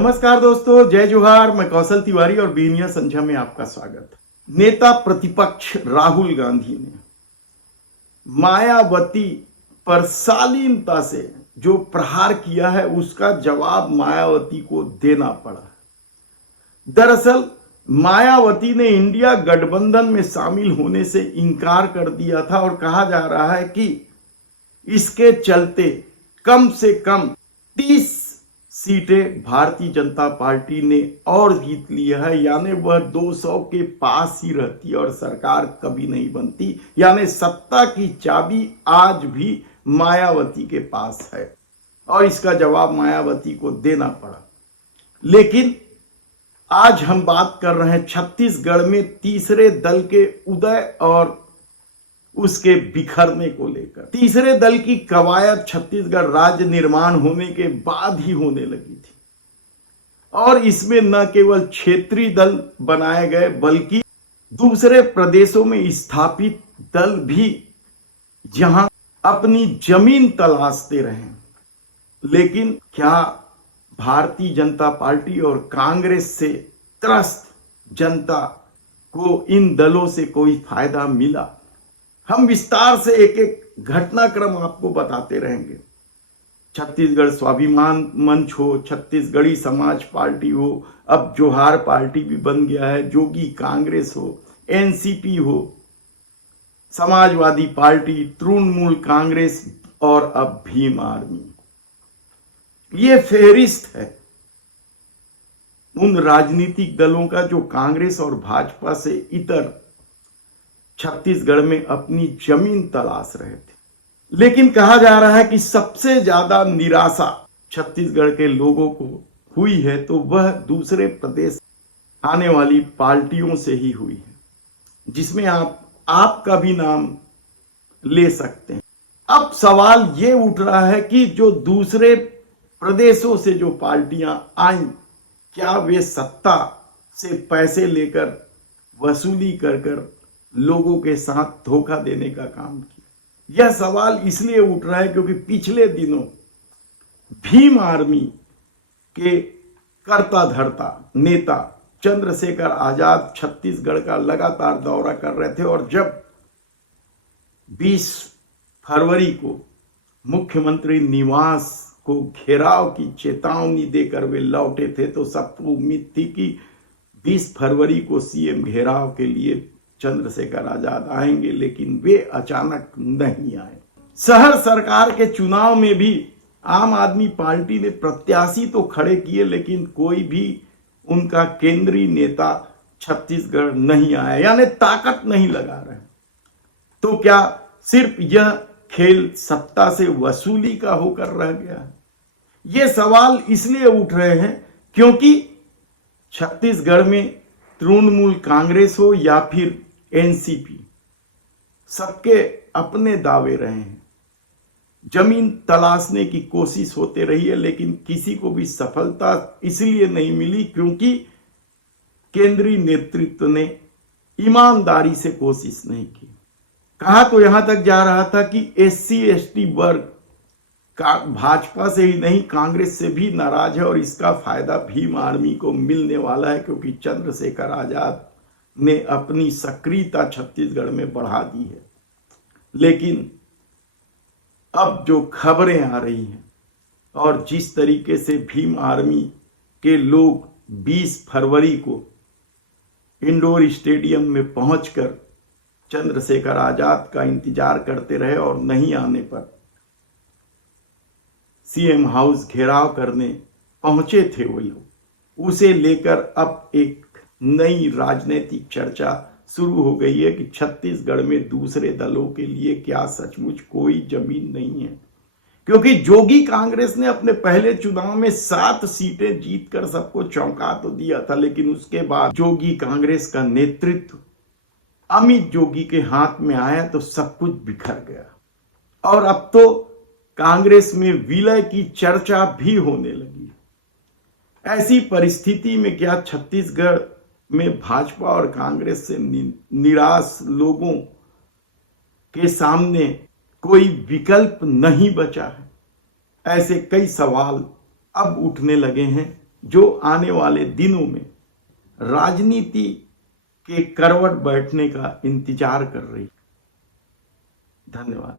नमस्कार दोस्तों, जय जोहार। मैं कौशल तिवारी और बीनिया संध्या में आपका स्वागत। नेता प्रतिपक्ष राहुल गांधी ने मायावती पर शालीनता से जो प्रहार किया है उसका जवाब मायावती को देना पड़ा। दरअसल मायावती ने इंडिया गठबंधन में शामिल होने से इनकार कर दिया था और कहा जा रहा है कि इसके चलते कम से कम 30 सीटें भारतीय जनता पार्टी ने और जीत लिया है, यानी वह 200 के पास ही रहती और सरकार कभी नहीं बनती। यानी सत्ता की चाबी आज भी मायावती के पास है और इसका जवाब मायावती को देना पड़ा। लेकिन आज हम बात कर रहे हैं छत्तीसगढ़ में तीसरे दल के उदय और उसके बिखरने को लेकर। तीसरे दल की कवायद छत्तीसगढ़ राज्य निर्माण होने के बाद ही होने लगी थी और इसमें न केवल क्षेत्रीय दल बनाए गए बल्कि दूसरे प्रदेशों में स्थापित दल भी जहां अपनी जमीन तलाशते रहे। लेकिन क्या भारतीय जनता पार्टी और कांग्रेस से त्रस्त जनता को इन दलों से कोई फायदा मिला? हम विस्तार से एक एक घटनाक्रम आपको बताते रहेंगे। छत्तीसगढ़ स्वाभिमान मंच हो, छत्तीसगढ़ी समाज पार्टी हो, अब जोहार पार्टी भी बन गया है, जोगी कांग्रेस हो, एनसीपी हो, समाजवादी पार्टी, तृणमूल कांग्रेस और अब भीम आर्मी। ये फेहरिस्त है उन राजनीतिक दलों का जो कांग्रेस और भाजपा से इतर छत्तीसगढ़ में अपनी जमीन तलाश रहे थे। लेकिन कहा जा रहा है कि सबसे ज्यादा निराशा छत्तीसगढ़ के लोगों को हुई है तो वह दूसरे प्रदेश आने वाली पार्टियों से ही हुई है, जिसमें आपका भी नाम ले सकते हैं। अब सवाल ये उठ रहा है कि जो दूसरे प्रदेशों से जो पार्टियां आई, क्या वे सत्ता से पैसे लेकर वसूली कर लोगों के साथ धोखा देने का काम किया? यह सवाल इसलिए उठ रहा है क्योंकि पिछले दिनों भीम आर्मी के कर्ता धर्ता नेता चंद्रशेखर आजाद छत्तीसगढ़ का लगातार दौरा कर रहे थे और जब 20 फरवरी को मुख्यमंत्री निवास को घेराव की चेतावनी देकर वे लौटे थे तो सबको उम्मीद थी कि 20 फरवरी को सीएम घेराव के लिए चंद्रशेखर आजाद आएंगे, लेकिन वे अचानक नहीं आए। शहर सरकार के चुनाव में भी आम आदमी पार्टी ने प्रत्याशी तो खड़े किए, लेकिन कोई भी उनका केंद्रीय नेता छत्तीसगढ़ नहीं आया, यानी ताकत नहीं लगा रहे। तो क्या सिर्फ यह खेल सत्ता से वसूली का होकर रह गया? ये सवाल इसलिए उठ रहे हैं क्योंकि छत्तीसगढ़ में तृणमूल कांग्रेस हो या फिर एनसीपी, सबके अपने दावे रहे हैं। जमीन तलाशने की कोशिश होते रही है, लेकिन किसी को भी सफलता इसलिए नहीं मिली क्योंकि केंद्रीय नेतृत्व ने ईमानदारी से कोशिश नहीं की। कहा तो यहां तक जा रहा था कि एससी एसटी वर्ग का भाजपा से ही नहीं कांग्रेस से भी नाराज है और इसका फायदा भीम आर्मी को मिलने वाला है क्योंकि चंद्रशेखर आजाद ने अपनी सक्रियता छत्तीसगढ़ में बढ़ा दी है। लेकिन अब जो खबरें आ रही हैं और जिस तरीके से भीम आर्मी के लोग 20 फरवरी को इंडोर स्टेडियम में पहुंचकर चंद्रशेखर आजाद का इंतजार करते रहे और नहीं आने पर सीएम हाउस घेराव करने पहुंचे थे वो लोग, उसे लेकर अब एक नई राजनीतिक चर्चा शुरू हो गई है कि छत्तीसगढ़ में दूसरे दलों के लिए क्या सचमुच कोई जमीन नहीं है? क्योंकि जोगी कांग्रेस ने अपने पहले चुनाव में 7 सीटें जीतकर सबको चौंका तो दिया था, लेकिन उसके बाद जोगी कांग्रेस का नेतृत्व अमित जोगी के हाथ में आया तो सब कुछ बिखर गया और अब तो कांग्रेस में विलय की चर्चा भी होने लगी। ऐसी परिस्थिति में क्या छत्तीसगढ़ में भाजपा और कांग्रेस से निराश लोगों के सामने कोई विकल्प नहीं बचा है? ऐसे कई सवाल अब उठने लगे हैं जो आने वाले दिनों में राजनीति के करवट बैठने का इंतजार कर रही। धन्यवाद।